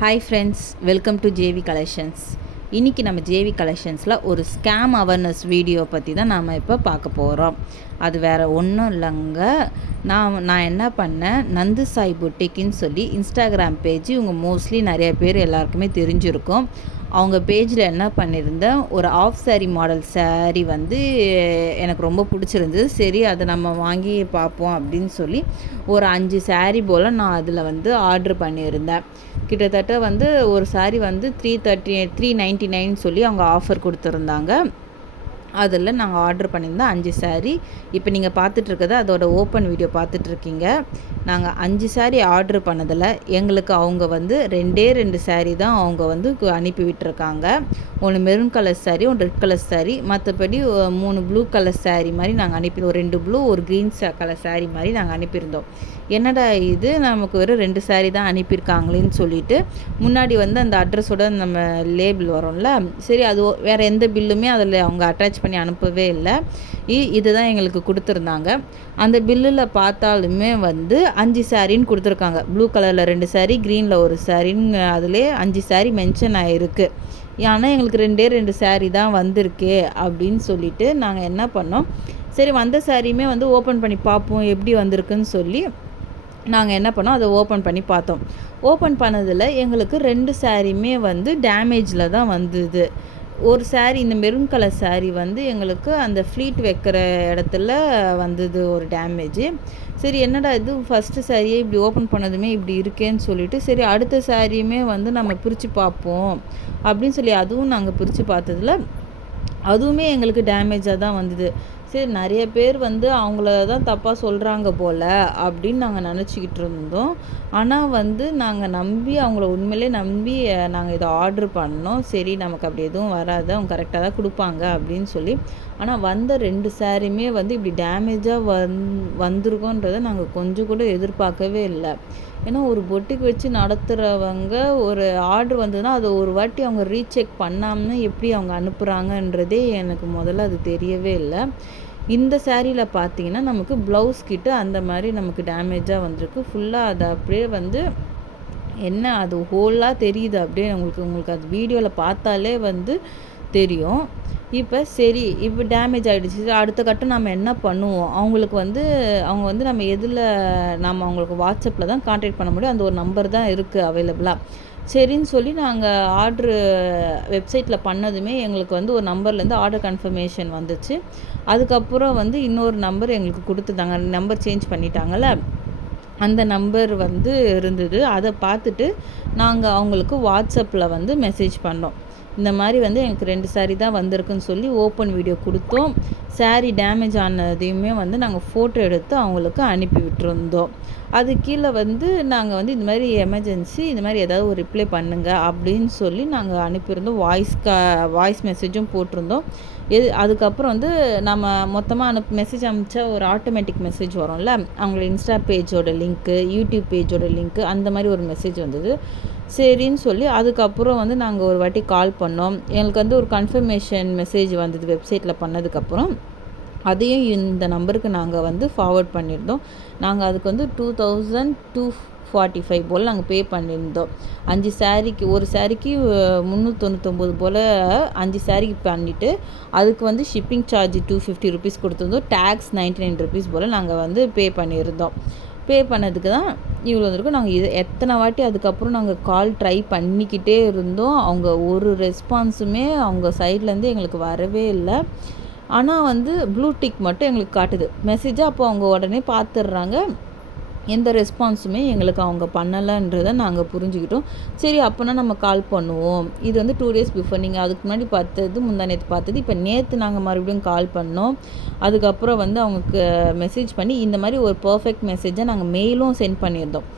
Hi friends, welcome to JV collections. இன்றைக்கி நம்ம JV கலெக்ஷன்ஸில் ஒரு ஸ்கேம் அவேர்னஸ் வீடியோ பற்றி தான் நாம் இப்போ பார்க்க போகிறோம். அது வேறு ஒன்றும் இல்லைங்க. நான் என்ன பண்ணேன், நந்து சாய் புட்டிக்குன்னு சொல்லி இன்ஸ்டாகிராம் பேஜ் இவங்க மோஸ்ட்லி நிறைய பேர் எல்லாருக்குமே தெரிஞ்சிருக்கும். அவங்க பேஜில் என்ன பண்ணியிருந்தேன், ஒரு ஆஃப் சாரீ மாடல் சாரீ வந்து எனக்கு ரொம்ப பிடிச்சிருந்தது. சரி, அதை நம்ம வாங்கி பார்ப்போம் அப்படின்னு சொல்லி ஒரு 5 சாரீ போல் நான் அதில் வந்து ஆர்ட்ரு பண்ணியிருந்தேன். கிட்டத்தட்ட வந்து ஒரு சாரீ வந்து 399 சொல்லி அவங்க ஆஃபர் கொடுத்துருந்தாங்க. அதில் நாங்கள் ஆர்டர் பண்ணியிருந்தோம் 5 சாரீ. இப்போ நீங்கள் பார்த்துட்ருக்கிறது அதோட ஓப்பன் வீடியோ பார்த்துட்ருக்கீங்க. நாங்கள் 5 சாரீ ஆர்டர் பண்ணதில் எங்களுக்கு அவங்க வந்து 2 சாரீ தான் அவங்க வந்து அனுப்பி விட்டுருக்காங்க. ஒன்று மெரூன் கலர் சாரீ, ஒன்று ரெட் கலர் சாரீ, மற்றபடி 3 ப்ளூ கலர் சாரீ மாதிரி நாங்கள் ஒரு 2 ப்ளூ, ஒரு க்ரீன் கலர் சாரீ மாதிரி நாங்கள் அனுப்பியிருந்தோம். என்னடா இது, நமக்கு வெறும் 2 சாரீ தான் அனுப்பியிருக்காங்களேன்னு சொல்லிட்டு முன்னாடி வந்து அந்த அட்ரஸோட நம்ம லேபிள் வரும்ல, சரி அது வேறு எந்த பில்லுமே அதில் அவங்க அட்டாச் பண்ணி அனுப்பவே இல்லை. இதுதான் எங்களுக்கு கொடுத்துருந்தாங்க. அந்த பில்லில் பார்த்தாலுமே வந்து 5 சாரின்னு கொடுத்துருக்காங்க. ப்ளூ கலரில் 2 சாரீ, க்ரீனில் ஒரு சாரின்னு அதிலே 5 சாரீ மென்ஷன் ஆகிருக்கு. ஆனால் எங்களுக்கு 2 சாரீ தான் வந்திருக்கு அப்படின்னு சொல்லிட்டு நாங்கள் என்ன பண்ணோம், சரி வந்த சாரியுமே வந்து ஓப்பன் பண்ணி பார்ப்போம் எப்படி வந்திருக்குன்னு சொல்லி நாங்கள் என்ன பண்ணோம், அதை ஓப்பன் பண்ணி பார்த்தோம். ஓப்பன் பண்ணதில் எங்களுக்கு 2 சாரியுமே வந்து டேமேஜில் தான் வந்தது. ஒரு சாரீ, இந்த மெரூன் கலர் சாரீ வந்து எங்களுக்கு அந்த ஃப்ளீட் வைக்கிற இடத்துல வந்தது ஒரு டேமேஜு. சரி, என்னடா இது ஃபஸ்ட்டு சாரியே இப்படி ஓப்பன் பண்ணதுமே இப்படி இருக்கேன்னு சொல்லிவிட்டு, சரி அடுத்த சாரியுமே வந்து நம்ம பிரித்து பார்ப்போம் அப்படின்னு சொல்லி அதுவும் நாங்கள் பிரித்து பார்த்ததில் அதுவுமே எங்களுக்கு டேமேஜாக தான் வந்தது. சரி, நிறைய பேர் வந்து அவங்கள தான் தப்பாக சொல்கிறாங்க போல் அப்படின்னு நாங்கள் நினச்சிக்கிட்டு இருந்தோம். ஆனால் வந்து நாங்கள் நம்பி, அவங்கள உண்மையிலே நம்பி நாங்கள் இதை ஆர்ட்ரு பண்ணோம். சரி, நமக்கு அப்படி எதுவும் வராது, அவங்க கரெக்டாக தான் கொடுப்பாங்க அப்படின்னு சொல்லி. ஆனால் வந்த 2 சாரியுமே வந்து இப்படி டேமேஜாக வந்திருக்கோன்றதை நாங்கள் கொஞ்சம் கூட எதிர்பார்க்கவே இல்லை. ஏன்னா ஒரு பொட்டிக்கு வச்சு நடத்துகிறவங்க ஒரு ஆர்ட்ரு வந்ததுன்னா அதை ஒரு வாட்டி அவங்க ரீசெக் பண்ணாமல் எப்படி அவங்க அனுப்புகிறாங்கன்றதே எனக்கு முதல்ல அது தெரியவே இல்லை. இந்த சாரியில் பார்த்தீங்கன்னா நமக்கு ப்ளவுஸ் கிட்ட அந்த மாதிரி நமக்கு டேமேஜாக வந்திருக்கு. ஃபுல்லாக அது அப்படியே வந்து என்ன அது ஹோலாக தெரியுது. அப்படியே உங்களுக்கு அது வீடியோவில் பார்த்தாலே வந்து தெரியும். இப்போ சரி, இப்போ டேமேஜ் ஆகிடுச்சு, அடுத்த கட்டம் நம்ம என்ன பண்ணுவோம், அவங்க வந்து நம்ம எதில் நம்ம அவங்களுக்கு வாட்ஸ்அப்பில் தான் கான்டாக்ட் பண்ண முடியும். அந்த ஒரு நம்பர் தான் இருக்குது அவைலபிளாக. சரின்னு சொல்லி நாங்கள் ஆர்ட்ரு வெப்சைட்டில் பண்ணதுமே எங்களுக்கு வந்து ஒரு நம்பர்லேருந்து ஆர்டர் கன்ஃபர்மேஷன் வந்துச்சு. அதுக்கப்புறம் வந்து இன்னொரு நம்பர் எங்களுக்கு கொடுத்துட்டாங்க. நம்பர் சேஞ்ச் பண்ணிட்டாங்கல்ல, அந்த நம்பர் வந்து இருந்தது. அதை பார்த்துட்டு நாங்கள் அவங்களுக்கு வாட்ஸ்அப்பில் வந்து மெசேஜ் பண்ணோம். இந்த மாதிரி வந்து எனக்கு 2 சாரீ தான் வந்திருக்குன்னு சொல்லி ஓப்பன் வீடியோ கொடுத்தோம். சாரீ டேமேஜ் ஆனதையுமே வந்து நாங்கள் ஃபோட்டோ எடுத்து அவங்களுக்கு அனுப்பி விட்டுருந்தோம். அது கீழே வந்து நாங்கள் வந்து இந்த மாதிரி எமர்ஜென்சி, இந்த மாதிரி ஏதாவது ஒரு ரிப்ளை பண்ணுங்கள் அப்படின்னு சொல்லி நாங்கள் அனுப்பியிருந்தோம். வாய்ஸ் மெசேஜும் போட்டிருந்தோம். அதுக்கப்புறம் வந்து நம்ம மொத்தமாக மெசேஜ் அனுப்பிச்சா ஒரு ஆட்டோமேட்டிக் மெசேஜ் வரும்ல, அவங்களோட இன்ஸ்டா பேஜோட லிங்க்கு, யூடியூப் பேஜோட லிங்க்கு, அந்த மாதிரி ஒரு மெசேஜ் வந்தது. சரின்னு சொல்லி அதுக்கப்புறம் வந்து நாங்கள் ஒரு வாட்டி கால் பண்ணோம். எங்களுக்கு வந்து ஒரு கன்ஃபர்மேஷன் மெசேஜ் வந்தது வெப்சைட்டில் பண்ணதுக்கப்புறம். அதையும் இந்த நம்பருக்கு நாங்கள் வந்து ஃபார்வர்ட் பண்ணியிருந்தோம். நாங்கள் அதுக்கு வந்து 2245 போல் நாங்கள் பே பண்ணியிருந்தோம். 5 சாரீக்கு, ஒரு சாரீக்கு 399 போல் 5 சாரீக்கு பண்ணிவிட்டு அதுக்கு வந்து ஷிப்பிங் சார்ஜ் 250 ருபீஸ் கொடுத்துருந்தோம். டேக்ஸ் 99 ருபீஸ் போல் நாங்கள் வந்து பே பண்ணியிருந்தோம். பே பண்ணதுக்கு தான் இவ்வளோ வந்திருக்கும். நாங்கள் எத்தனை வாட்டி அதுக்கப்புறம் நாங்கள் கால் ட்ரை பண்ணிக்கிட்டே இருந்தோம். அவங்க ஒரு ரெஸ்பான்ஸுமே அவங்க சைட்லேருந்து எங்களுக்கு வரவே இல்லை. ஆனால் வந்து ப்ளூ டிக் மட்டும் எங்களுக்கு காட்டுது மெசேஜாக. அப்போ அவங்க உடனே பார்த்துடுறாங்க. எந்த ரெஸ்பான்ஸுமே எங்களுக்கு அவங்க பண்ணலைன்றதை நாங்கள் புரிஞ்சுக்கிட்டோம். சரி, அப்போனா நம்ம கால் பண்ணுவோம். இது வந்து 2 டேஸ் பிஃபோர், நீங்கள் அதுக்கு முன்னாடி பார்த்தது முந்தா நேற்று பார்த்தது. இப்போ நேற்று நாங்கள் மறுபடியும் கால் பண்ணோம். அதுக்கப்புறம் வந்து அவங்களுக்கு மெசேஜ் பண்ணி இந்த மாதிரி ஒரு பர்ஃபெக்ட் மெசேஜை நாங்கள் மெயிலும் சென்ட் பண்ணியிருந்தோம்.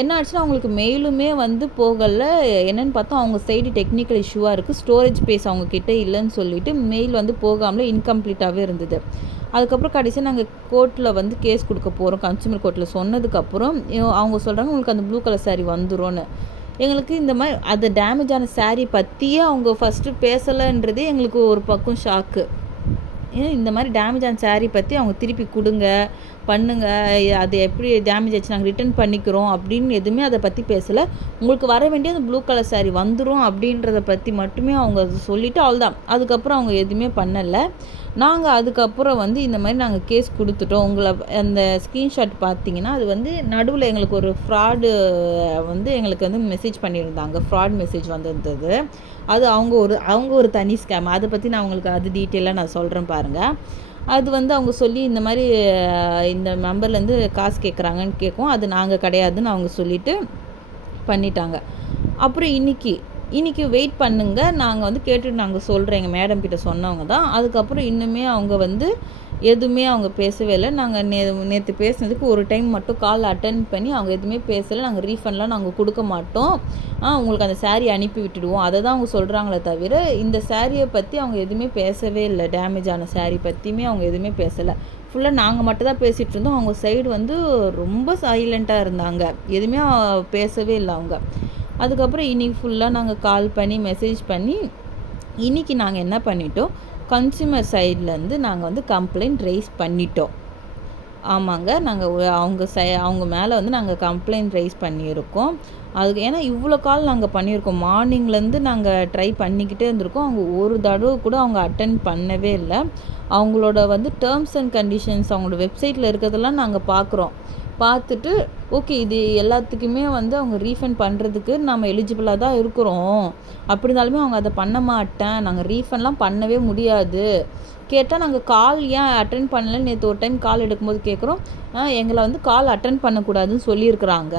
என்ன ஆச்சுன்னா அவங்களுக்கு மெயிலுமே வந்து போகலை. என்னென்னு பார்த்தா அவங்க சைடு டெக்னிக்கல் இஷ்யூவாக இருக்குது, ஸ்டோரேஜ் ஸ்பேஸ் அவங்கக்கிட்ட இல்லைன்னு சொல்லிவிட்டு மெயில் வந்து போகாமலே இன்கம்ப்ளீட்டாகவே இருந்தது. அதுக்கப்புறம் கடைசியாக நாங்கள் கோர்ட்டில் வந்து கேஸ் கொடுக்க போகிறோம், கன்சூமர் கோர்ட்டில் சொன்னதுக்கப்புறம் அவங்க சொல்கிறாங்க உங்களுக்கு அந்த ப்ளூ கலர் சாரீ வந்துரும்னு. எங்களுக்கு இந்த மாதிரி அது டேமேஜ் ஆன சாரீ பற்றியே அவங்க ஃபஸ்ட்டு பேசலைன்றதே எங்களுக்கு ஒரு பக்கம் ஷாக்கு. இந்த மாதிரி டேமேஜ் ஆன சாரீ பற்றி அவங்க திருப்பி கொடுங்க, பண்ணுங்கள், அது எப்படி டேமேஜ் ஆச்சு நாங்கள் ரிட்டர்ன் பண்ணிக்கிறோம் அப்படின்னு எதுவுமே அதை பற்றி பேசலை. உங்களுக்கு வர வேண்டிய அந்த ப்ளூ கலர் சாரீ வந்துடும் அப்படின்றத பற்றி மட்டுமே அவங்க சொல்லிவிட்டு அவ்வளோதான். அதுக்கப்புறம் அவங்க எதுவுமே பண்ணலை. நாங்கள் அதுக்கப்புறம் வந்து இந்த மாதிரி நாங்கள் கேஸ் கொடுத்துட்டோம். உங்களை அந்த ஸ்க்ரீன்ஷாட் பார்த்தீங்கன்னா அது வந்து நடுவில் எங்களுக்கு ஒரு ஃப்ராடு வந்து எங்களுக்கு வந்து மெசேஜ் பண்ணியிருந்தாங்க. ஃப்ராட் மெசேஜ் வந்திருந்தது. அது அவங்க ஒரு தனி ஸ்கேம். அதை பற்றி நான் உங்களுக்கு அது டீட்டெயிலாக நான் சொல்கிறேன் பாருங்கள். அது வந்து அவங்க சொல்லி இந்த மாதிரி இந்த மெம்பர்லேருந்து காசு கேட்குறாங்கன்னு கேட்கும். அது நாங்கள் கிடையாதுன்னு அவங்க சொல்லிவிட்டு பண்ணிட்டாங்க. அப்புறம் இன்றைக்கி வெயிட் பண்ணுங்க, நாங்கள் வந்து கேட்டுட்டு நாங்கள் சொல்கிறோம், எங்கள் மேடம் கிட்ட சொன்னவங்க தான். அதுக்கப்புறம் இன்னுமே அவங்க வந்து எதுவுமே அவங்க பேசவே இல்லை. நாங்கள் நேற்று பேசுனதுக்கு ஒரு டைம் மட்டும் கால் அட்டன் பண்ணி அவங்க எதுவுமே பேசலை. நாங்கள் ரீஃபண்ட்லாம் நாங்கள் கொடுக்க மாட்டோம், உங்களுக்கு அந்த சாரீ அனுப்பி விட்டுடுவோம், அதை தான் அவங்க சொல்கிறாங்களே தவிர இந்த சாரியை பற்றி அவங்க எதுவுமே பேசவே இல்லை. டேமேஜ் ஆன சாரீ பற்றியுமே அவங்க எதுவுமே பேசலை. ஃபுல்லாக நாங்கள் மட்டும் தான் பேசிகிட்டு இருந்தோம். அவங்க சைடு வந்து ரொம்ப சைலண்ட்டாக இருந்தாங்க, எதுவுமே பேசவே இல்லை அவங்க. அதுக்கப்புறம் இன்றைக்கி ஃபுல்லாக நாங்கள் கால் பண்ணி மெசேஜ் பண்ணி இன்றைக்கி நாங்கள் என்ன பண்ணிட்டோம், கன்சியூமர் சைட்லேருந்து நாங்கள் வந்து கம்ப்ளைண்ட் ரைஸ் பண்ணிட்டோம். ஆமாங்க, நாங்கள் அவங்க மேலே வந்து நாங்கள் கம்ப்ளைண்ட் ரைஸ் பண்ணியிருக்கோம். அதுக்கு ஏன்னா இவ்வளோ கால் நாங்கள் பண்ணியிருக்கோம். மார்னிங்லேருந்து நாங்கள் ட்ரை பண்ணிக்கிட்டே இருந்திருக்கோம். அவங்க ஒரு தடவை கூட அவங்க அட்டென்ட் பண்ணவே இல்லை. அவங்களோட வந்து டேர்ம்ஸ் அண்ட் கண்டிஷன்ஸ் அவங்களோட வெப்சைட்டில் இருக்கிறதெல்லாம் நாங்கள் பார்க்குறோம். பார்த்துட்டு ஓகே இது எல்லாத்துக்குமே வந்து அவங்க ரீஃபண்ட் பண்ணுறதுக்கு நம்ம எலிஜிபிளாக தான் இருக்கிறோம். அப்படி இருந்தாலுமே அவங்க அதை பண்ண மாட்டேன், நாங்கள் ரீஃபண்ட்லாம் பண்ணவே முடியாது. கேட்டால் நாங்கள் கால் ஏன் அட்டன் பண்ணலன்னு நேற்று ஒரு டைம் கால் எடுக்கும்போது கேட்குறோம், எங்களை வந்து கால் அட்டன் பண்ணக்கூடாதுன்னு சொல்லியிருக்கிறாங்க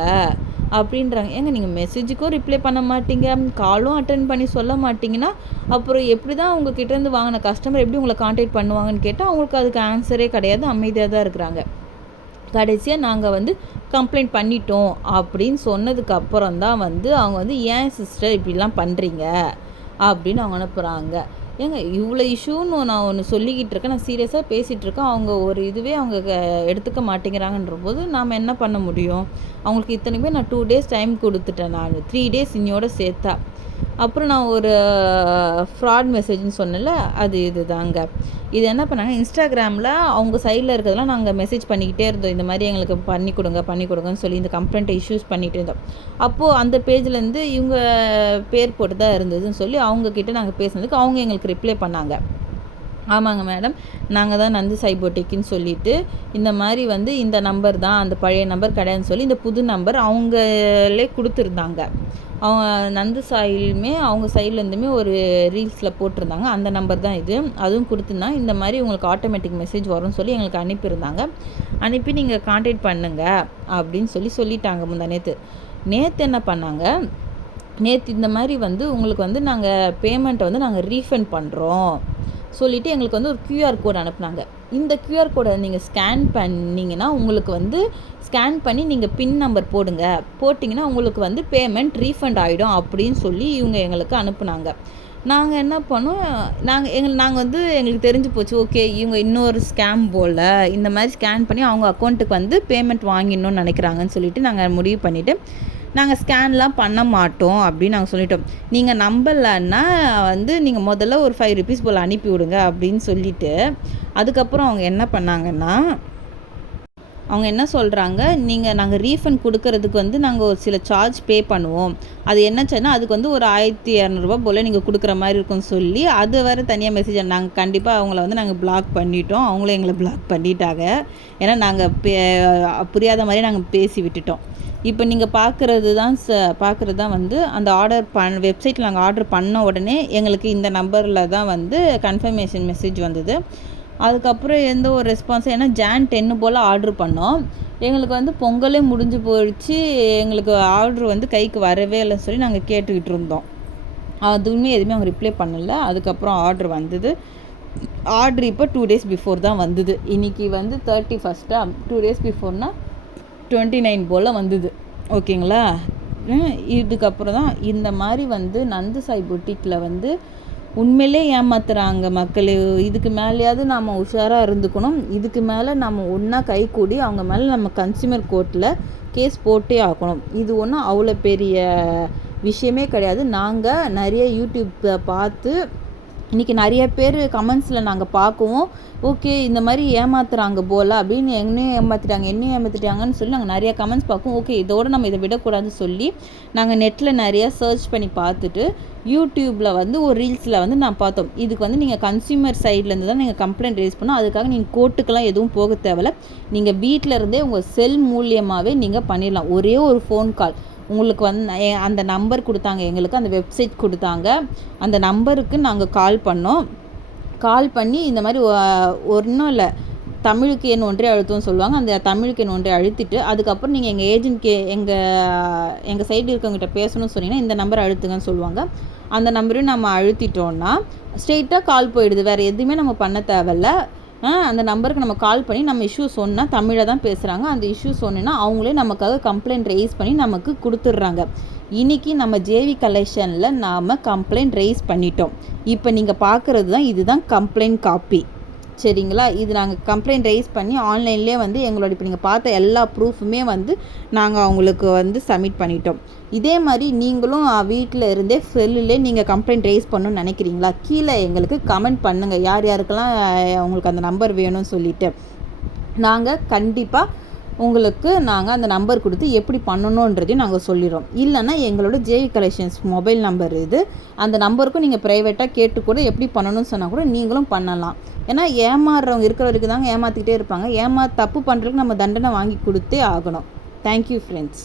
அப்படின்றாங்க. ஏங்க நீங்கள் மெசேஜுக்கும் ரிப்ளை பண்ண மாட்டீங்க, காலும் அட்டன் பண்ணி சொல்ல மாட்டிங்கன்னா அப்புறம் எப்படி தான் உங்ககிட்டேருந்து வாங்கின கஸ்டமர் எப்படி உங்களை கான்டாக்ட் பண்ணுவாங்கன்னு கேட்டால் அவங்களுக்கு அதுக்கு ஆன்சரே கிடையாது, அமைதியாக தான் இருக்கிறாங்க. கடைசியாக நாங்கள் வந்து கம்ப்ளைண்ட் பண்ணிட்டோம் அப்படின்னு சொன்னதுக்கு அப்புறம் தான் வந்து அவங்க வந்து ஏன் சிஸ்டர் இப்படிலாம் பண்ணுறீங்க அப்படின்னு அவங்க அனுப்புகிறாங்க. ஏங்க இவ்வளோ இஷ்யூன்னு நான் ஒன்று சொல்லிக்கிட்டு இருக்கேன், நான் சீரியஸாக பேசிகிட்டு இருக்கேன், அவங்க ஒரு இதுவே அவங்க எடுத்துக்க மாட்டேங்கிறாங்கன்ற போது நாம் என்ன பண்ண முடியும்? அவங்களுக்கு இத்தனைக்குமே நான் 2 days டைம் கொடுத்துட்டேன், நான் 3 days இன்னையோட சேர்த்தா. அப்புறம் நான் ஒரு ஃப்ராட் மெசேஜ்னு சொன்னேன்ல, அது இது தாங்க. இது என்ன பண்ணாங்க, இன்ஸ்டாகிராமில் அவங்க சைடில் இருக்கிறதெல்லாம் நாங்கள் மெசேஜ் பண்ணிக்கிட்டே இருந்தோம், இந்த மாதிரி எங்களுக்கு பண்ணி கொடுங்கன்னு சொல்லி இந்த கம்ப்ளைண்ட்டை இஷ்யூஸ் பண்ணிகிட்டே இருந்தோம். அப்போது அந்த பேஜ்லேருந்து இவங்க பேர் போட்டு தான் இருந்ததுன்னு சொல்லி அவங்கக்கிட்ட நாங்கள் பேசுனதுக்கு அவங்க எங்களுக்கு ரிப்ளை பண்ணாங்க. ஆமாங்க மேடம், நாங்கள் தான் நந்து சாய் பொட்டிக்குன்னு சொல்லிவிட்டு இந்த மாதிரி வந்து இந்த நம்பர் தான், அந்த பழைய நம்பர் கிடையாதுன்னு சொல்லி இந்த புது நம்பர் அவங்களே கொடுத்துருந்தாங்க. அவங்க நந்து சாயிலுமே அவங்க சைட்லேருந்துமே ஒரு ரீல்ஸில் போட்டிருந்தாங்க, அந்த நம்பர் தான் இது, அதுவும் கொடுத்துருந்தாங்க. இந்த மாதிரி உங்களுக்கு ஆட்டோமேட்டிக் மெசேஜ் வரும்னு சொல்லி எங்களுக்கு அனுப்பியிருந்தாங்க. அனுப்பி நீங்கள் கான்டாக்ட் பண்ணுங்க அப்படின்னு சொல்லிட்டாங்க முந்தா நேற்று என்ன பண்ணாங்க, நேற்று இந்த மாதிரி வந்து உங்களுக்கு வந்து நாங்கள் பேமெண்ட்டை வந்து நாங்கள் ரீஃபண்ட் பண்ணுறோம் சொல்லிவிட்டு எங்களுக்கு வந்து ஒரு கியூஆர் கோட் அனுப்புனாங்க. இந்த கியூஆர் கோடை நீங்கள் ஸ்கேன் பண்ணிங்கன்னா உங்களுக்கு வந்து ஸ்கேன் பண்ணி நீங்கள் பின் நம்பர் போட்டிங்கன்னா உங்களுக்கு வந்து பேமெண்ட் ரீஃபண்ட் ஆகிடும் அப்படின்னு சொல்லி இவங்க எங்களுக்கு அனுப்புனாங்க. நாங்கள் என்ன பண்ணோம், நாங்கள் வந்து எங்களுக்கு தெரிஞ்சு போச்சு, ஓகே இவங்க இன்னொரு ஸ்கேம் போல் இந்த மாதிரி ஸ்கேன் பண்ணி அவங்க அக்கௌண்ட்டுக்கு வந்து பேமெண்ட் வாங்கிடணும்னு நினைக்கிறாங்கன்னு சொல்லிவிட்டு நாங்கள் முடிவு பண்ணிவிட்டு நாங்கள் ஸ்கேன்லாம் பண்ண மாட்டோம் அப்படின்னு நாங்கள் சொல்லிட்டோம். நீங்கள் நம்பலைன்னா வந்து நீங்கள் முதல்ல ஒரு 5 rupees போல் அனுப்பி விடுங்க அப்படின்னு சொல்லிவிட்டு அதுக்கப்புறம் அவங்க என்ன பண்ணாங்கன்னா, அவங்க என்ன சொல்கிறாங்க, நாங்கள் ரீஃபண்ட் கொடுக்கறதுக்கு வந்து நாங்கள் ஒரு சில சார்ஜ் பே பண்ணுவோம், அது என்னச்சுன்னா அதுக்கு வந்து ஒரு 1200 போல் நீங்கள் கொடுக்குற மாதிரி இருக்குன்னு சொல்லி அது வேறு தனியாக மெசேஜ். நாங்கள் கண்டிப்பாக அவங்கள வந்து நாங்கள் பிளாக் பண்ணிட்டோம், அவங்களும் எங்களை பிளாக் பண்ணிட்டாங்க. ஏன்னா நாங்கள் புரியாத மாதிரி நாங்கள் பேசி விட்டுட்டோம். இப்போ நீங்கள் பார்க்குறது தான் வந்து அந்த வெப்சைட்டில் நாங்கள் ஆர்டர் பண்ண உடனே எங்களுக்கு இந்த நம்பரில் தான் வந்து கன்ஃபர்மேஷன் மெசேஜ் வந்தது. அதுக்கப்புறம் எந்த ஒரு ரெஸ்பான்ஸும், ஏன்னா Jan 10 போல் ஆர்டர் பண்ணோம், எங்களுக்கு வந்து பொங்கலே முடிஞ்சு போயிடுச்சு, எங்களுக்கு ஆர்டர் வந்து கைக்கு வரவே இல்லைன்னு சொல்லி நாங்கள் கேட்டுக்கிட்டு இருந்தோம். அதுவுமே எதுவுமே அவங்க ரிப்ளை பண்ணலை. அதுக்கப்புறம் ஆர்டர் வந்தது. ஆர்டர் இப்போ 2 days பிஃபோர் தான் வந்தது. இன்றைக்கி வந்து 31 2 days பிஃபோர்னால் 29 போல் வந்தது. ஓகேங்களா? இதுக்கப்புறம் தான் இந்த மாதிரி வந்து நந்து சாய் பொட்டிக்கில் வந்து உண்மையிலே ஏமாத்துறாங்க மக்கள். இதுக்கு மேலேயாவது நாம் உஷாராக இருந்துக்கணும். இதுக்கு மேலே நம்ம ஒன்றா கை கூடி அவங்க மேலே நம்ம கன்சியூமர் கோர்ட்டில் கேஸ் போட்டே ஆகணும். இது ஒன்றும் அவ்வளோ பெரிய விஷயமே கிடையாது. நாங்கள் நிறைய யூடியூப்பை பார்த்து இன்றைக்கி நிறைய பேர் கமெண்ட்ஸில் நாங்கள் பார்க்குவோம், ஓகே இந்த மாதிரி ஏமாத்துறாங்க போல் அப்படின்னு என்னையும் ஏமாற்றிட்டாங்கன்னு சொல்லி நாங்கள் நிறையா கமெண்ட்ஸ் பார்ப்போம். ஓகே இதோடு நம்ம இதை விடக்கூடாதுன்னு சொல்லி நாங்கள் நெட்டில் நிறையா சர்ச் பண்ணி பார்த்துட்டு யூடியூப்பில் வந்து ஒரு ரீல்ஸில் வந்து நான் பார்த்தோம். இதுக்கு வந்து நீங்கள் கன்சியூமர் சைட்லேருந்து தான் நீங்கள் கம்ப்ளைண்ட் ரைஸ் பண்ணோம். அதுக்காக நீங்கள் கோர்ட்டுக்கெல்லாம் எதுவும் போக தேவையில்ல. நீங்கள் வீட்டில் இருந்தே உங்கள் செல் மூலியமாகவே நீங்கள் பண்ணிடலாம். ஒரே ஒரு ஃபோன் கால் உங்களுக்கு வந்து அந்த நம்பர் கொடுத்தாங்க, எங்களுக்கு அந்த வெப்சைட் கொடுத்தாங்க. அந்த நம்பருக்கு நாங்கள் கால் பண்ணோம். கால் பண்ணி இந்த மாதிரி ஒன்றும் இல்லை, தமிழுக்கு எண் ஒன்றே அழுத்தம்னு சொல்லுவாங்க. அந்த தமிழுக்கு எண் ஒன்றே அழுத்திட்டு அதுக்கப்புறம் நீங்கள் எங்கள் ஏஜென்ட்க்கு எங்கள் சைடு இருக்கவங்ககிட்ட பேசணும்னு சொன்னீங்கன்னா இந்த நம்பரை அழுத்துங்கன்னு சொல்லுவாங்க. அந்த நம்பரையும் நம்ம அழுத்திட்டோன்னா ஸ்ட்ரெயிட்டாக கால் போயிடுது. வேறு எதுவுமே நம்ம பண்ண தேவையில்ல. அந்த நம்பருக்கு நம்ம கால் பண்ணி நம்ம இஷ்யூ சொன்னால் தமிழில் தான் பேசுகிறாங்க. அந்த இஷ்யூ சொன்னோன்னா அவங்களே நமக்காக கம்ப்ளைண்ட் ரைஸ் பண்ணி நமக்கு கொடுத்துட்றாங்க. இன்றைக்கி நம்ம ஜேவி கலெக்ஷனில் நாம் கம்ப்ளைண்ட் ரைஸ் பண்ணிட்டோம். இப்போ நீங்கள் பார்க்குறது தான் இதுதான் கம்ப்ளைண்ட் காப்பி, சரிங்களா? இது நாங்கள் கம்ப்ளைண்ட் ரைஸ் பண்ணி ஆன்லைன்லேயே வந்து எங்களோட இப்போ நீங்கள் பார்த்த எல்லா ப்ரூஃபுமே வந்து நாங்கள் அவங்களுக்கு வந்து சப்மிட் பண்ணிட்டோம். இதே மாதிரி நீங்களும் வீட்டில் இருந்தே செல்லுலே நீங்கள் கம்ப்ளைண்ட் ரைஸ் பண்ணணும்னு நினைக்கிறீங்களா? கீழே எங்களுக்கு கமெண்ட் பண்ணுங்கள், யார் யாருக்கெல்லாம் உங்களுக்கு அந்த நம்பர் வேணும்னு சொல்லிவிட்டு. நாங்கள் கண்டிப்பாக உங்களுக்கு நாங்கள் அந்த நம்பர் கொடுத்து எப்படி பண்ணணுன்றதையும் நாங்கள் சொல்லிடுறோம். இல்லைன்னா எங்களோட ஜேவி கலெக்ஷன்ஸ் மொபைல் நம்பர் இது, அந்த நம்பருக்கும் நீங்கள் ப்ரைவேட்டாக கேட்டு கூட எப்படி பண்ணணும்னு சொன்னால் கூட நீங்களும் பண்ணலாம். ஏன்னா ஏமாறுறவங்க இருக்கிற வரைக்கும் தாங்க ஏமாற்றிக்கிட்டே இருப்பாங்க. தப்பு பண்ணுறதுக்கு நம்ம தண்டனை வாங்கி கொடுத்தே ஆகணும். Thank you friends.